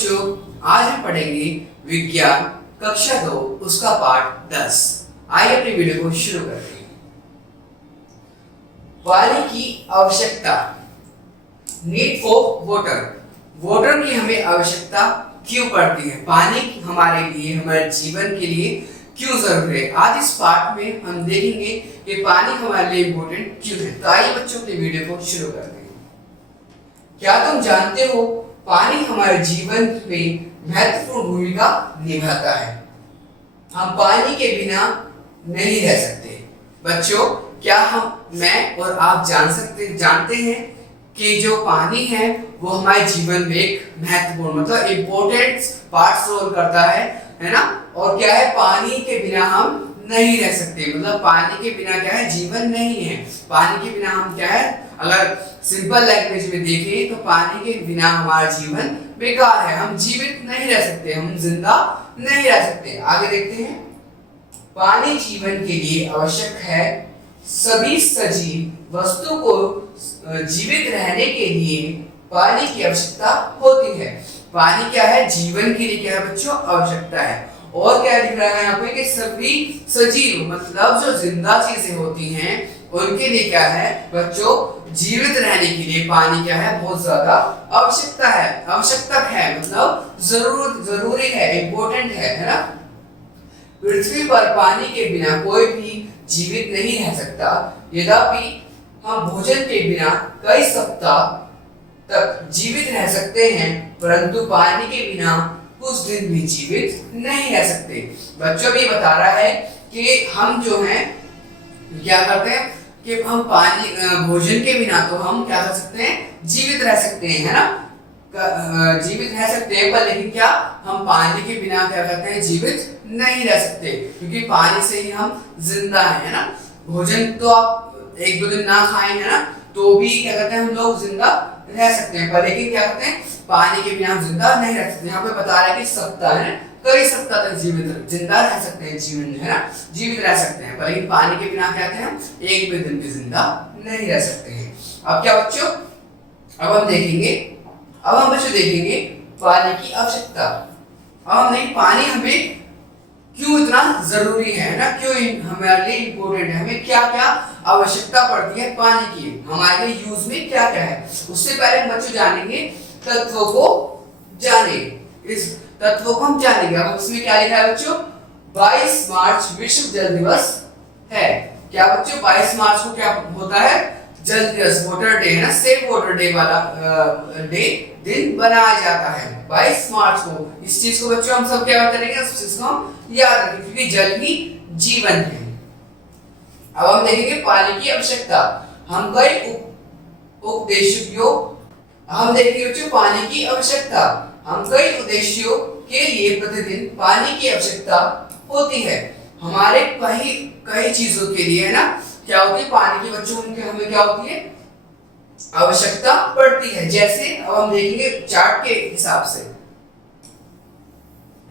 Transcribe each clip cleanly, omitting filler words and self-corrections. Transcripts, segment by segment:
बच्चों, आज हम पढ़ेंगे विज्ञान कक्षा 2 उसका पाठ 10। आइए अपनी वीडियो को शुरू करते हैं। पानी की आवश्यकता, नीड फॉर वाटर। वाटर की हमें आवश्यकता क्यों पड़ती है? पानी हमारे लिए, हमारे जीवन के लिए क्यों जरूरी है? आज इस पाठ में हम देखेंगे कि पानी हमारे लिए इम्पोर्टेंट क्यों है। तो आइए बच्चों अपनी वीडियो को शुरू करते हैं। क्या तुम जानते हो पानी हमारे जीवन में महत्वपूर्ण भूमिका निभाता है। हम पानी के बिना नहीं रह सकते। बच्चों, क्या मैं और आप जानते हैं कि जो पानी है वो हमारे जीवन में एक महत्वपूर्ण मतलब इम्पोर्टेंट पार्ट रोल करता है ना। और क्या है, पानी के बिना हम नहीं रह सकते। मतलब पानी के बिना क्या है, जीवन नहीं है। पानी के बिना हम क्या है, अगर सिंपल लैंग्वेज में देखें तो पानी के बिना हमारा जीवन बेकार है। हम जीवित नहीं रह सकते, हम जिंदा नहीं रह सकते। आगे देखते हैं। पानी जीवन के लिए आवश्यक है। सभी सजीव वस्तु को जीवित रहने के लिए पानी की आवश्यकता होती है। पानी क्या है, जीवन के लिए क्या है बच्चों, आवश्यकता है। और क्या दिख रहा है यहाँ पे कि सभी सजीव मतलब जो जिंदा चीजें होती हैं उनके लिए क्या है बच्चों, जीवित रहने के लिए पानी क्या है, बहुत ज्यादा आवश्यकता है। आवश्यकता है मतलब जरूरी है, इम्पोर्टेंट है ना। पृथ्वी पर पानी के बिना कोई भी जीवित नहीं रह सकता। यद्यपि हम भोजन के बिना कई सप्ताह तक जीवित रह सकते हैं, परंतु पानी के बिना कुछ दिन भी जीवित नहीं रह सकते। बच्चों भी बता रहा है कि हम जो हैं क्या करते हैं कि हम पानी भोजन के बिना तो हम क्या कर सकते हैं, जीवित रह सकते हैं, है ना। जीवित रह सकते हैं, पर लेकिन क्या हम पानी के बिना क्या करते हैं, जीवित नहीं रह सकते, क्योंकि पानी से ही हम जिंदा है ना। भोजन तो आप एक दो दिन ना खाएं, है ना, तो भी क्या करते हैं हम लोग जिंदा रह सकते हैं, पर लेकिन क्या करते हैं, पानी के बिना हम जिंदा नहीं रह सकते। यहाँ पे बता रहा है कि सप्ताह है, कई सप्ताह तक जिंदा रह सकते हैं, जीवन है ना, जीवित रह सकते हैं, पर लेकिन पानी के बिना क्या कहते हैं, एक भी दिन भी जिंदा नहीं रह सकते हैं। अब क्या बच्चों, अब हम बच्चों देखेंगे पानी की आवश्यकता। अब हम नहीं, पानी हमें क्यों इतना जरूरी है ना, क्यों हमारे लिए इम्पोर्टेंट है, हमें क्या क्या आवश्यकता पड़ती है पानी की, हमारे लिए यूज में क्या क्या है। उससे पहले हम बच्चों जानेंगे तत्वों को। इस तत्वों को हम जानेंगे। अब इसमें क्या लिखा है बच्चों, 22 मार्च विश्व जल दिवस है। क्या बच्चों, 22 मार्च को क्या होता है, जल दिवस, वाटर डे है ना, सेव वाटर डे वाला दिन बनाया जाता है 22 मार्च को। इस चीज को बच्चों हम सब क्या करेंगे, उस चीज को हम याद रखें, क्योंकि जल ही जीवन है। अब हम देखेंगे पानी की आवश्यकता। हम कई उद्देश्यों हम देखेंगे बच्चों पानी की आवश्यकता। हम कई उद्देश्यों के लिए प्रतिदिन पानी की आवश्यकता होती है। हमारे कई चीजों के लिए है ना, क्या होती है पानी की बच्चों, हमें क्या होती है, आवश्यकता पड़ती है। जैसे अब हम देखेंगे चार्ट के हिसाब से,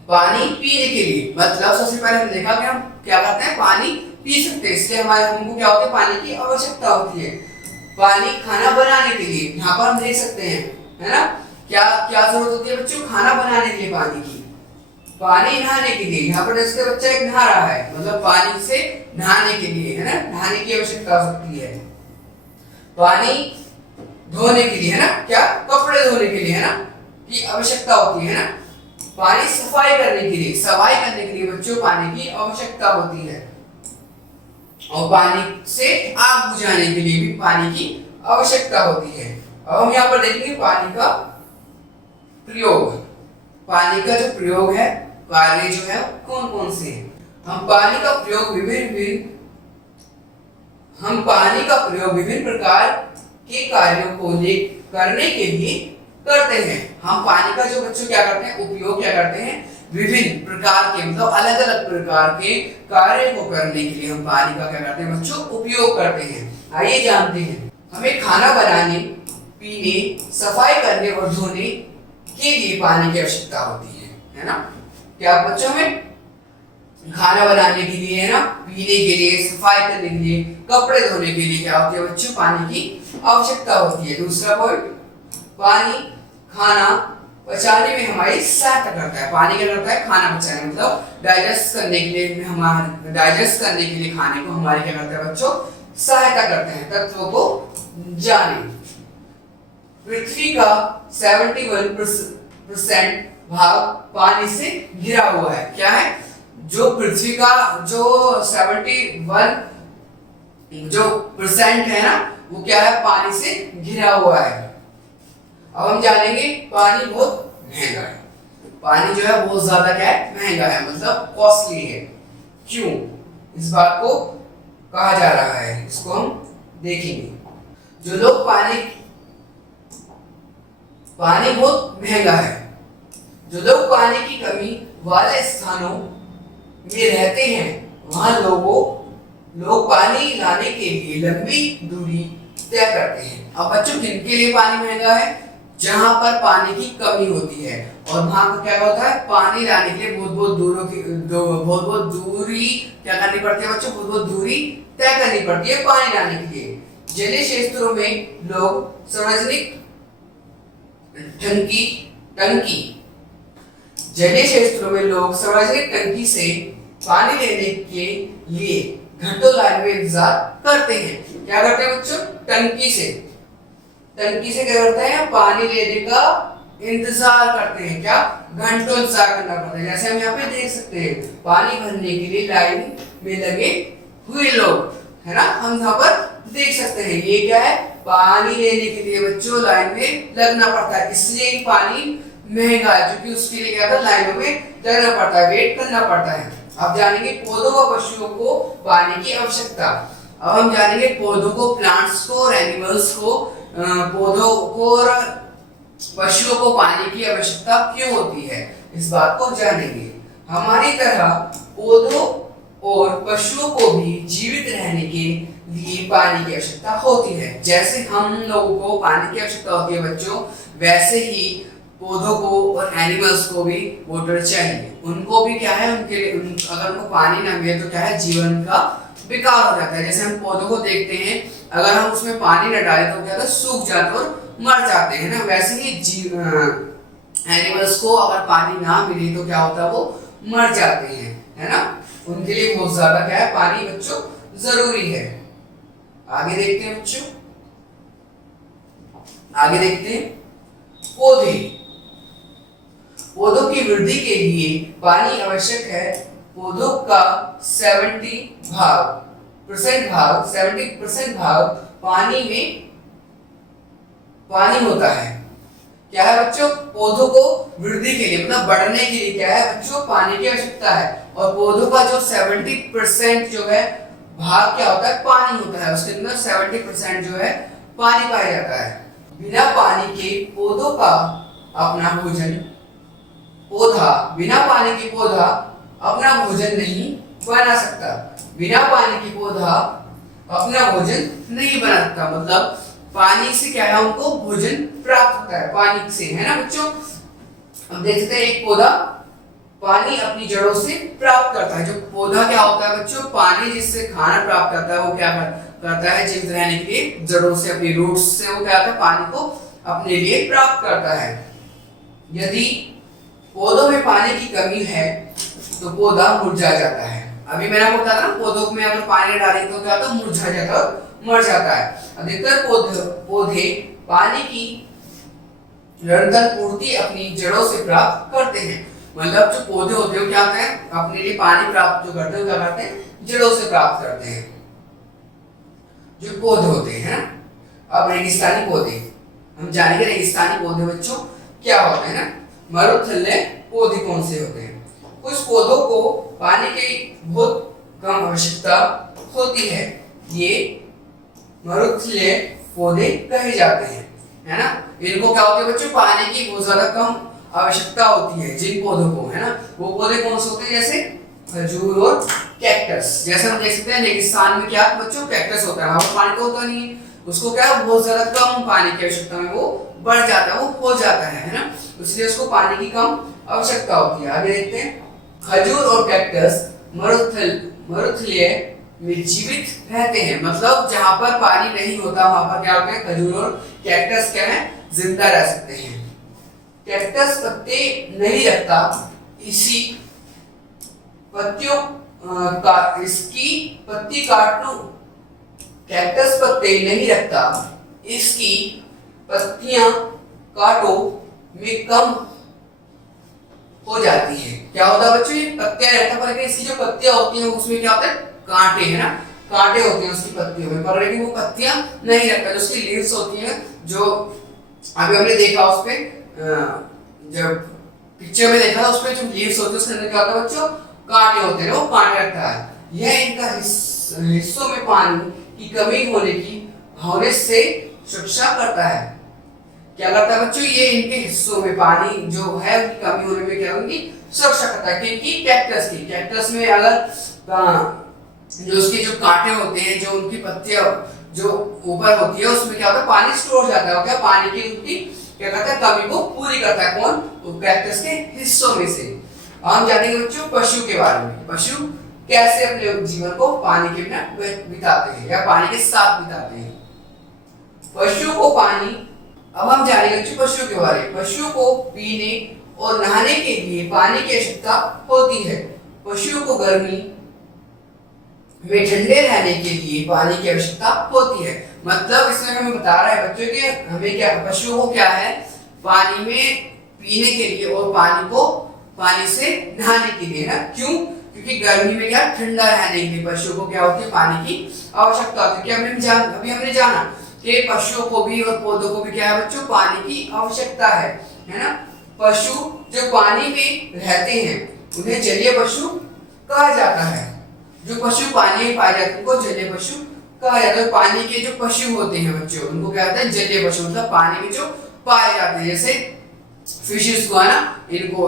पानी पीने के लिए मतलब सबसे पहले हम देखा कि हम क्या करते हैं, पानी पी सकते हैं, इसलिए हमको क्या होती है, पानी की आवश्यकता होती है। पानी खाना बनाने के लिए, यहाँ पर हम देख सकते हैं, है ना, क्या क्या जरूरत होती है बच्चों, खाना बनाने के लिए पानी की। पानी नहाने के लिए, यहाँ पर जैसे बच्चा एक नहा रहा है, मतलब पानी से नहाने के लिए, है ना, नहाने की आवश्यकता हो सकती है। पानी धोने के लिए, है ना, क्या कपड़े धोने के लिए, है ना, की आवश्यकता होती है ना। पानी सफाई करने के लिए बच्चों पानी की आवश्यकता होती है। और पानी से आग बुझाने के लिए भी पानी की आवश्यकता होती है। अब हम यहाँ पर देखेंगे पानी का प्रयोग। पानी का जो प्रयोग है, कार्य जो है कौन कौन से हैं। हम पानी का प्रयोग विभिन्न प्रकार के कार्यों को करने के लिए करते हैं। हम पानी का जो बच्चों क्या करते हैं, उपयोग क्या करते हैं, विभिन्न प्रकार के मतलब अलग अलग प्रकार के कार्य को करने के लिए हम पानी का क्या करते हैं बच्चों, उपयोग करते हैं। आइए जानते हैं। हमें खाना बनाने, पीने, सफाई करने और धोने के लिए पानी की आवश्यकता होती है ना। क्या बच्चों, हमें खाना बनाने के लिए, है ना, पीने के लिए, सफाई करने के लिए, कपड़े धोने के लिए क्या होती है बच्चों, पानी की आवश्यकता होती है। दूसरा पॉइंट, पानी खाना पचाने में हमारी सहायता करता है। पानी क्या करता है? खाना पचाने, मतलब डाइजेस्ट करने के लिए, खाने को हमारे क्या करता है बच्चों? सहायता करते हैं। तत्वों को जाने। पृथ्वी का 71% भाग पानी से घिरा हुआ है। क्या है? जो पृथ्वी का जो 71 जो परसेंट है ना, वो क्या है? पानी से घिरा हुआ है। अब हम जानेंगे पानी बहुत महंगा है। पानी जो है बहुत ज्यादा क्या है? महंगा है, मतलब कॉस्टली है। क्यों? इस बात को कहा जा रहा है, इसको हम देखेंगे। जो लोग पानी बहुत महंगा है। जो लोग पानी की कमी वाले स्थानों में रहते हैं, वहां लोग पानी लाने के लिए लंबी दूरी तय करते हैं। अब बच्चों किनके लिए पानी महंगा है? जहां पर पानी की कमी होती है, और वहां पर क्या होता है? पानी लाने के लिए बहुत दूरी क्या करनी पड़ती है बच्चों? बहुत दूरी तय करनी पड़ती है पानी लाने के लिए। जलीय क्षेत्रों में लोग सार्वजनिक टंकी से पानी लेने के लिए घंटों लाइन में इंतजार करते हैं। क्या करते हैं बच्चों? टंकी से क्या करते हैं? पानी लेने का इंतजार करते हैं। क्या? घंटों इंतजार करना पड़ता है। जैसे हम यहाँ पे देख सकते हैं, पानी भरने के लिए लाइन में लगे हुए लोग, है ना? हम यहाँ पर देख सकते हैं। ये क्या है? पानी लेने के लिए बच्चों लाइन में लगना पड़ता है, इसलिए पानी महंगा है, क्योंकि उसके लिए क्या था? लाइनों में लगना पड़ता है, वेट करना पड़ता है। अब जानेंगे पौधों व पशुओं को पानी की आवश्यकता। अब हम जानेंगे पौधों को, प्लांट्स को और एनिमल्स को, पौधों को और पशुओं को पानी की आवश्यकता क्यों होती है, इस बात को जानेंगे। हमारी तरह पौधों और पशुओं को भी जीवित रहने के लिए पानी की आवश्यकता होती है। जैसे हम लोगों को पानी की आवश्यकता होती है बच्चों, वैसे ही पौधों को और एनिमल्स को भी वाटर चाहिए। उनको भी क्या है? उनके लिए अगर उनको पानी ना मिले तो क्या है? जीवन का बेकार हो जाता है। जैसे हम पौधों को देखते हैं, अगर हम उसमें पानी न डालें तो क्या होता है? सूख जाते और मर जाते हैं ना। वैसे ही एनिमल्स को अगर पानी ना मिले तो क्या होता है? वो मर जाते हैं, है ना? उनके लिए बहुत ज्यादा क्या है? पानी बच्चों जरूरी है। आगे देखते हैं बच्चों, आगे देखते हैं पौधों की वृद्धि के लिए पानी आवश्यक है। पौधों का 70% भाग पानी होता है। क्या है बच्चों? पौधों को वृद्धि के लिए, मतलब बढ़ने के लिए क्या है बच्चों? पानी की आवश्यकता है। और पौधों का जो 70% जो है भाग क्या होता है? पानी होता है। उसके अंदर 70% जो है पानी पाया जाता है। बिना पानी के पौधों का अपना पौधा अपना भोजन नहीं बना सकता। बिना पानी के पौधा अपना भोजन नहीं बना सकता, मतलब पानी से क्या है? उनको भोजन प्राप्त होता है पानी से, है ना बच्चों? हम देख सकते हैं एक पौधा पानी अपनी जड़ों से प्राप्त करता है। जो पौधा क्या होता है बच्चों? पानी जिससे खाना प्राप्त करता है, वो क्या करता है? जीवित रहने के लिए जड़ों से, अपनी रूट्स से वो क्या करता है? पानी को अपने लिए प्राप्त करता है। यदि पौधों में पानी की कमी है तो पौधा मुरझा जाता है। अभी मैंने आपको बताया ना, पौधों में अगर पानी डालेंगे तो क्या होता है? मुरझा जाता है और मर जाता है। अधिकतर पौधे पानी की निरंतर पूर्ति अपनी जड़ों से प्राप्त करते हैं। मतलब जो पौधे होते हैं क्या करते हैं? अपने लिए पानी प्राप्त जो करते हैं क्या करते हैं? जड़ों से प्राप्त करते हैं। जो पौधे होते हैं, अब रेगिस्तानी पौधे हम जानेंगे। रेगिस्तानी पौधे बच्चों क्या होते हैं ना? मरुस्थलीय पौधे कौन से होते हैं? कुछ पौधों को पानी की बहुत कम आवश्यकता होती है, ये मरुस्थलीय पौधे कहे जाते हैं, है ना? इनको क्या होती है बच्चों? पानी की बहुत ज्यादा कम आवश्यकता होती है जिन पौधों को, है ना? वो पौधे कौन से होते हैं? जैसे खजूर और कैक्टस। जैसे हम देख सकते हैं रेगिस्तान में क्या बच्चों? कैक्टस होता है, वहां पर पानी तो होता नहीं है, उसको क्या बहुत ज्यादा कम पानी की आवश्यकता में वो बढ़ जाता है, वो हो जाता है ना? इसलिए उसको पानी की कम आवश्यकता होती है। आगे देखते हैं, खजूर और कैक्टस मरुस्थलीय में जीवित रहते हैं। मतलब जहां पर पानी नहीं होता वहां पर क्या होता है? खजूर और कैक्टस क्या है? जिंदा रह सकते हैं। कैक्टस पत्ते नहीं रखता, इसी पत्तियों का इसकी पत्ती काट लूं। कैक्टस पत्ते नहीं रखता, इसकी पत्तियां काटो में कम हो जाती है। क्या होता है बच्चों, ये पत्तियां रहता पर इसकी जो पत्तियां होती हैं उसमें क्या होता है, कांटे है ना, कांटे होते हैं उसकी पत्तियों में, पर लेकिन वो पत्तियां नहीं रखता। जो उसकी लीव्स होती हैं, जो अभी हमने देखा उस पे जब पिक्चर में देखा था, उसपे जो लीव्स होते हैं उसके अंदर क्या होता है बच्चों, कांटे होते हैं, वो कांटे रखता है। यह इनका हिस्सों में पानी की कमी होने से सुरक्षा करता है। क्या करता है बच्चों, ये इनके हिस्सों में पानी जो है उनकी कमी होने में क्या उनकी सुरक्षा करता है। क्योंकि कैक्टस की, कैक्टस में अगर जो उसके जो कांटे होते हैं, जो उनकी पत्तियां जो ऊपर होती है, उसमें क्या होता है, पानी स्टोर हो जाता है। क्या पानी की उनकी क्या करता है, कमी को पूरी करता है। कौन, तो कैक्टस के हिस्सों में से। हम जानेंगे बच्चों पशु के बारे में। पशु कैसे अपने जीवन को पानी के बिना बिताते हैं या पानी के साथ बिताते हैं। पशु को पानी, अब हम जानेंगे बच्चों पशु के बारे में। पशु को पीने और नहाने के लिए पानी की आवश्यकता होती है। पशु को गर्मी में ठंडे रहने के लिए पानी की आवश्यकता होती है। मतलब इसमें हमें बता रहा है बच्चों कि हमें क्या, पशुओं को क्या है, पानी में पीने के लिए और पानी से नहाने के लिए ना। क्यों, क्योंकि गर्मी में क्या, ठंडा रहने के लिए पशुओं को क्या होती है, पानी की आवश्यकता होती है। अभी हमने जाना कि पशुओं को भी और पौधों को भी क्या है बच्चों, पानी की आवश्यकता है ना। पशु जो पानी में रहते हैं उन्हें जलीय पशु कहा जाता है। जो पशु पानी में पाए जाते हैं उनको जलीय पशु कहा जाता है। पानी के जो पशु होते हैं बच्चों, उनको क्या कहते हैं, जलीय पशु। मतलब पानी में जो पाए जाते हैं, जैसे फिशेस को है ना, इनको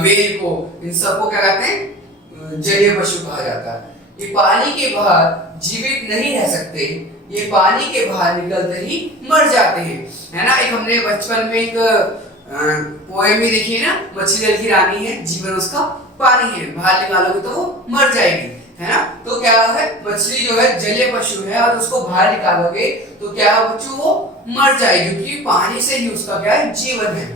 व्हेल को, इन सबको क्या कहते हैं, जलीय पशु कहा जाता है। ये पानी के बाहर जीवित नहीं रह सकते, ये पानी के बाहर निकलते ही मर जाते हैं, है ना। एक हमने बचपन में एक पोएम में देखी है ना, मछली जल की रानी है, जीवन उसका पानी है, बाहर निकालोगे तो वो मर जाएगी, है ना। तो क्या है, मछली जो है जलीय पशु है और उसको बाहर निकालोगे तो क्या बच्चों, वो मर जाएगी, क्योंकि पानी से ही उसका क्या है, जीवन है।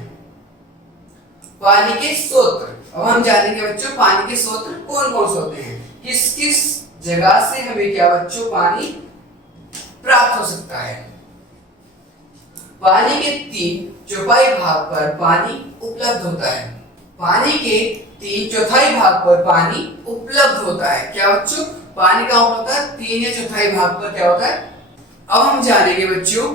पानी के स्रोत, अब हम जानेंगे बच्चों पानी के स्रोत कौन कौन से होते हैं, किस किस जगह से हमें क्या बच्चों पानी प्राप्त हो सकता है। पानी के 3/4 भाग पर पानी उपलब्ध होता है। पानी के 3/4 भाग पर पानी उपलब्ध होता है। क्या बच्चों, पानी कहाँ होता है, 3 या 4 भाग पर क्या होता है। अब हम जानेंगे बच्चों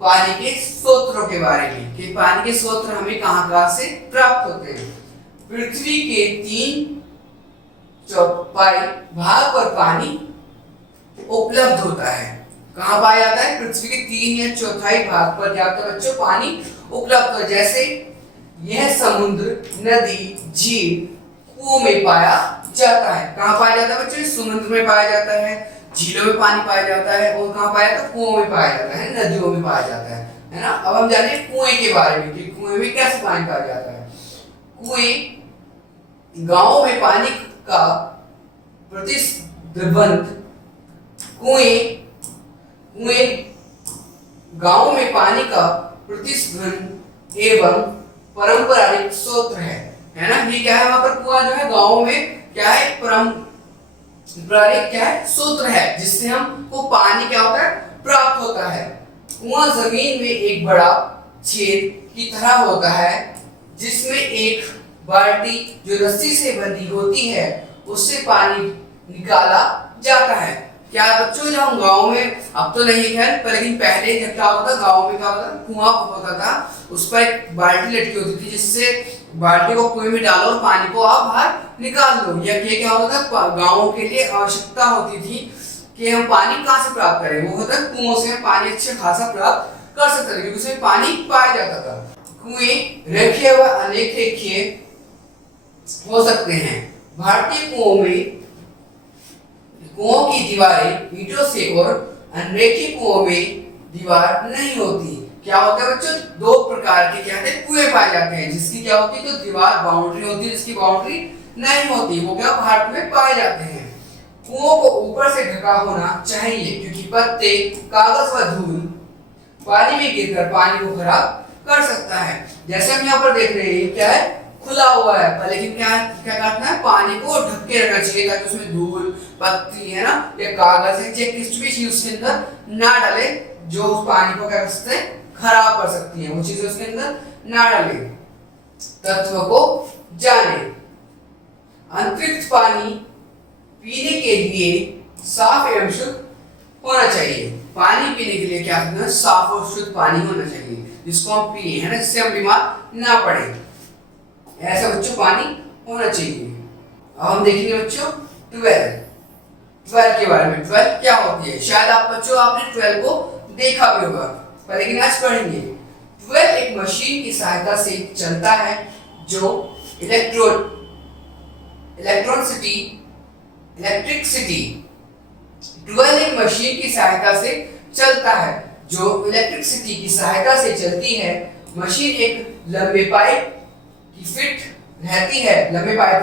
पानी के स्रोतों के बारे में कि पानी के स्रोत हमें कहाँ से प्राप्त होते हैं। पृथ्वी के 3/4 भाग पर पानी उपलब्ध होता है। कहाँ पाया जाता है, पृथ्वी के 3 या 4 भाग पर क्या होता है बच्चों, पानी उपलब्ध होता है। जैसे यह समुद्र, नदी, झील, कुओं में पाया जाता है। कहाँ पाया जाता है बच्चों, समुद्र में पाया जाता है, झीलों में पानी पाया जाता है, और कहाँ पाया जाता है, कुओं में पाया जाता है, नदियों में पाया जाता है ना। अब हम जाने कुएं के बारे में कि कुएं में कैसे पानी पाया जाता है। कुएं गांवों में पानी का प्रतिबंध, कुएं गांवों में पानी का प्रतिबंध एवं पारंपरिक स्रोत है ना। ये क्या है, वहां पर कुआं जो है गांवों में क्या है, पारंपरिक क्या है, स्रोत है, जिससे हमको पानी क्या होता है, प्राप्त होता है। कुआं जमीन में एक बड़ा छेद की तरह होता है, जिसमें एक बाल्टी जो रस्सी से बंधी होती है उससे पानी निकाला जाता है। क्या बच्चों, जब हम गाँव में, अब तो नहीं है पर लेकिन पहले जब क्या होता था, गाँव में क्या होता था, कुआं होता था, उस पर एक बाल्टी लटकी होती थी, जिससे बाल्टी को कुएं में डालो और पानी को आप बाहर निकाल लो। या ये क्या होता था, गाँव के लिए आवश्यकता होती थी कि हम पानी कहाँ से प्राप्त करें, वो होता है कुओं से पानी अच्छा खासा प्राप्त कर सकते थे, क्योंकि उसमें पानी पाया जाता था। कुएं रेखीय व अनेक रेखीय हो सकते हैं। भारतीय कुओं की दीवारें ईंटों से और अनरेखीय कुओं में दीवार नहीं होती। क्या होता है बच्चों, 2 प्रकार के क्या होते हैं, कुएं पाए जाते हैं, जिसकी क्या होती है, तो दीवार बाउंड्री होती है, जिसकी बाउंड्री नहीं होती, वो क्या भारत में पाए जाते हैं। कुओं को ऊपर से ढका होना चाहिए, क्योंकि पत्ते, कागज व धूल पानी में गिरकर पानी को खराब कर सकता है। जैसे हम यहाँ पर देख रहे हैं, क्या है, खुला हुआ है, पर लेकिन क्या क्या करना है, पानी को ढक के रखना चाहिए ताकि उसमें धूल, पत्ती है ना, या कागज है, या किसी भी चीज उसके अंदर ना डाले जो उस पानी को क्या कर सकते हैं, खराब कर सकती है। वो चीजें उसके अंदर ना डाले। तत्व को जाने। अंतरिक्ष पानी पीने के लिए साफ एवं शुद्ध होना चाहिए। पानी पीने के लिए क्या करना है, साफ और शुद्ध पानी होना चाहिए जिसको हम पिए, है ना, जिससे हम बीमार ना पड़े। ऐसा बच्चों पानी होना चाहिए। अब हम देखेंगे बच्चों 12 के बारे में। 12 क्या होती है, शायद आप बच्चों आपने 12 को देखा भी होगा, पर लेकिन आज पढ़ेंगे। 12 एक मशीन की सहायता से चलता है जो इलेक्ट्रिसिटी 12 एक मशीन की सहायता से चलता है जो इलेक्ट्रिसिटी की सहायता से चलती है। मशीन एक लंबे पाइप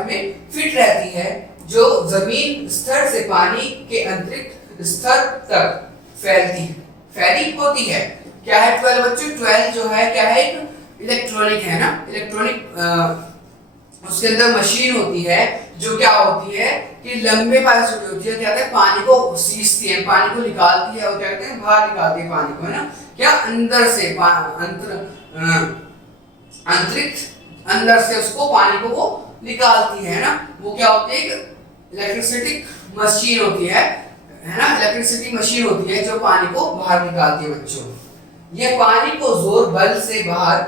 में फिट रहती है जो जमीन स्तर से पानी के अंतरिक्ष स्तर तक फैली होती है। क्या है 12 बच्चों, 12 जो है क्या है, एक इलेक्ट्रॉनिक है ना, इलेक्ट्रॉनिक उसके अंदर मशीन होती है जो क्या होती है कि लंबे पाइप से होती है, क्या कहते हैं, पानी को सींचती है, पानी को निकालती है, और क्या कहते हैं, बाहर निकालती है पानी को, है ना, क्या अंदर से अंतरिक्ष अंदर से उसको पानी को वो निकालती है ना। वो क्या होती है, इलेक्ट्रिसिटी मशीन होती है ना, इलेक्ट्रिसिटी मशीन होती है जो पानी को बाहर निकालती है बच्चों। यह पानी को जोर बल से बाहर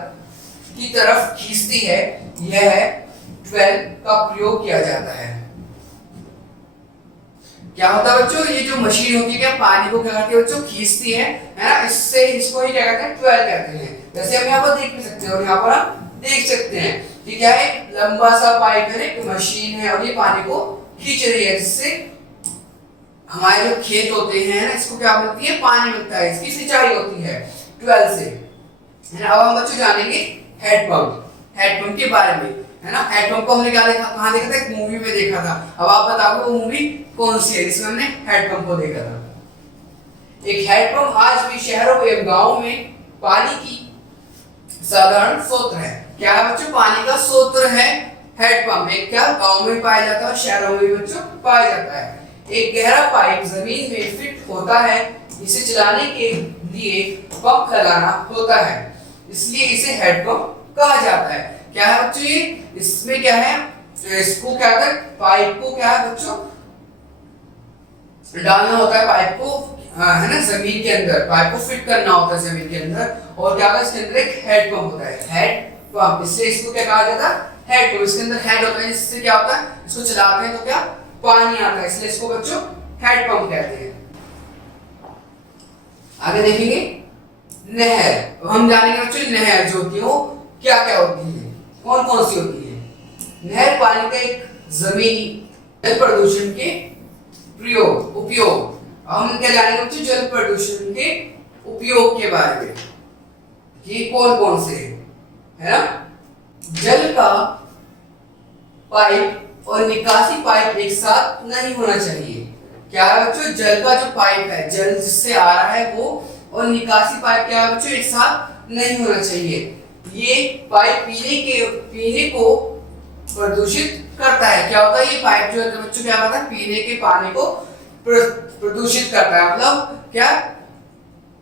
की तरफ खींचती है। यह 12 का प्रयोग किया जाता है। क्या होता है बच्चों, ये जो मशीन होती है क्या पानी को क्या करती है बच्चों, खींचती है ना, इससे इसको ही क्या कहते हैं, 12 कहते हैं। जैसे हम यहाँ पर देख भी सकते हैं, और यहाँ पर हम देख सकते हैं कि क्या है, लंबा सा पाइप है, एक मशीन है, और ये पानी को खींच रही है, जिससे हमारे जो खेत होते हैं ना, इसको क्या मिलती है, पानी मिलता है, इसकी सिंचाई होती है 12 से, है ना। अब हम बच्चों जानेंगे हेडपंप के बारे में, है ना। हेडपंप को हमने क्या देखा, कहाँ देखा था, एक मूवी में देखा था। अब आप बताओ वो मूवी कौन सी है जिसमें हमने हेडपंप को देखा था। एक हेडपंप आज भी शहरों एवं गांवों में पानी की साधारण स्रोत है। क्या है बच्चों, पानी का स्रोत है हेडपंप। एक क्या गांव में पाया जाता है, शहरों में भी बच्चों पाया जाता है। एक गहरा पाइप जमीन में फिट होता है, इसे चलाने के लिए पंप लगाना होता है, इसलिए इसे हेडपंप कहा जाता है। क्या है बच्चों, ये इसमें क्या है, इसको क्या है, पाइप को क्या है बच्चों, डालना होता है पाइप को, है ना, जमीन के अंदर पाइप को फिट करना होता है जमीन के अंदर, और क्या है इसके अंदर एक हेडपंप होता है, हेडपंप, इससे इसको क्या कहा जाता है, हेडपंप। इसके अंदर हेड होता है, इससे क्या होता है, इसको चलाते हैं तो क्या पानी आता है, इसलिए इसको बच्चों हेडपंप कहते हैं। आगे देखेंगे नहर। हम जानेंगे बच्चों नहर जो होती है वो क्या क्या होती है, कौन कौन सी होती है। नहर पानी का एक जमीनी जल प्रदूषण के उपयोग। हम क्या जानेंगे बच्चों, जल प्रदूषण के उपयोग के बारे में, कि कौन कौन से है ना। जल का पाइप और निकासी पाइप एक साथ नहीं होना चाहिए। क्या है बच्चों, जल का जो पाइप है, जल जिससे आ रहा है वो, और निकासी पाइप क्या है बच्चों, एक साथ नहीं होना चाहिए। ये पाइप पीने को प्रदूषित करता है। क्या होता है, ये पाइप जो है बच्चों क्या करता है, पीने के पानी को प्रदूषित करता है, मतलब क्या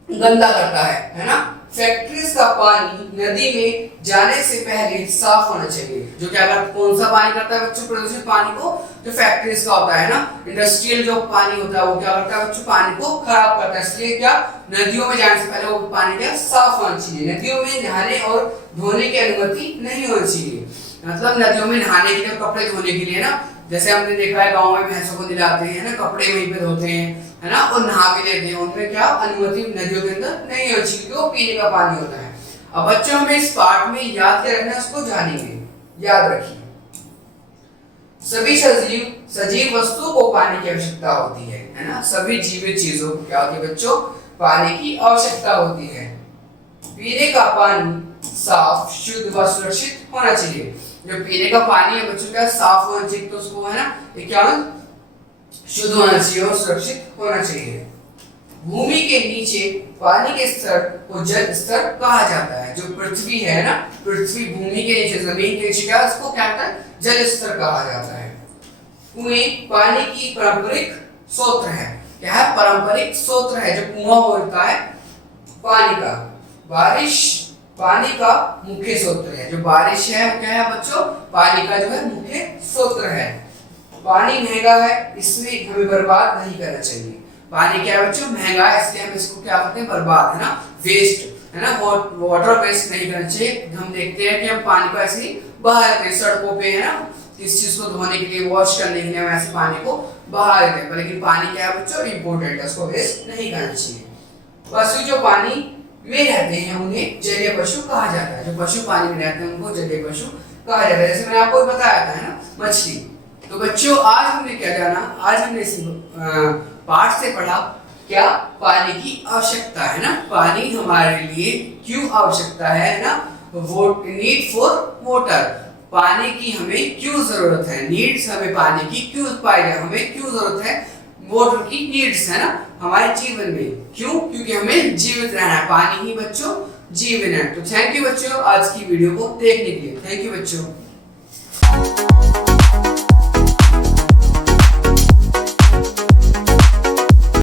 गंदा करता है ना। फैक्ट्रीज का पानी नदी में जाने से पहले साफ होना चाहिए। जो क्या करता, कौन सा पानी करता है बच्चों प्रदूषित पानी को, जो फैक्ट्रीज का होता है ना, इंडस्ट्रियल जो पानी होता है वो क्या करता है बच्चों, पानी को खराब करता है। इसलिए क्या नदियों में जाने से पहले वो पानी क्या साफ होना चाहिए। नदियों में नहाने और धोने की अनुमति नहीं होनी चाहिए। मतलब नदियों में नहाने के लिए, कपड़े धोने के लिए ना, जैसे हमने देखा है गांव में भैंसों को दिलाते हैं ना, कपड़े वहीं पे धोते हैं, है ना, और नहा भी लेते हैं, उनमें क्या अनुमति नदियों के अंदर नहीं होनी चाहिए, वो पीने का पानी होता है। अब बच्चों हमें इस पार्ट में याद क्या रखना है, उसको जानेंगे, याद रखिए। सभी सजीव वस्तुओं को पानी की आवश्यकता होती है ना। सभी जीवित चीजों को क्या होती है बच्चों, पानी की आवश्यकता होती है। पीने का पानी साफ, शुद्ध व सुरक्षित होना चाहिए। जो पीने का पानी है बच्चों क्या साफ होना चाहिए, तो उसको है ना ये क्या शुद्ध होना चाहिए और सुरक्षित होना चाहिए। भूमि के नीचे पानी के स्तर को जल स्तर कहा जाता है। जो पृथ्वी है ना, पृथ्वी भूमि के नीचे, जमीन के नीचे, क्या उसको क्या कहता है, जल स्तर कहा जाता है। कुएं पानी की पारंपरिक स्रोत है। क्या है, पारंपरिक स्रोत है। जो कुआं होता है पानी का, बारिश पानी का मुख्य स्रोत है। जो बारिश है वो क्या है बच्चों, पानी का जो है मुख्य स्रोत है। पानी महंगा है, इसलिए हमें बर्बाद नहीं करना चाहिए। पानी क्या है बच्चों, महंगा है, इसलिए हम इसको क्या करते हैं, बर्बाद, है ना, वेस्ट, है ना, वाटर वेस्ट नहीं करना चाहिए। हम देखते हैं कि हम पानी को ऐसे ही बहा देते हैं सड़कों पे, है ना, किस चीज को धोने के लिए, वॉश करने के लिए हम ऐसे पानी को बहा देते हैं, लेकिन पानी क्या है बच्चों, इंपॉर्टेंट है, उसको वेस्ट नहीं करना चाहिए। पशु जो पानी में रहते हैं उन्हें जलीय पशु कहा जाता है। जो पशु पानी में रहते हैं उनको जलीय पशु कहा जाता है। जैसे मैंने आपको बताया था, है ना, मछली। तो बच्चों आज हमने क्या जाना, आज हमने इस पाठ से पढ़ा क्या, पानी की आवश्यकता, है ना, पानी हमारे लिए क्यों आवश्यकता है ना, नीड फॉर वाटर, पानी की हमें क्यों जरूरत है, नीड्स, हमें पानी की क्यों पाई जाए, हमें क्यों जरूरत है वाटर की, नीड्स, है ना, हमारे जीवन में क्यों, क्योंकि हमें जीवित रहना है, पानी ही बच्चों जीवन है। तो थैंक यू बच्चों आज की वीडियो को देखने के लिए, थैंक यू बच्चों।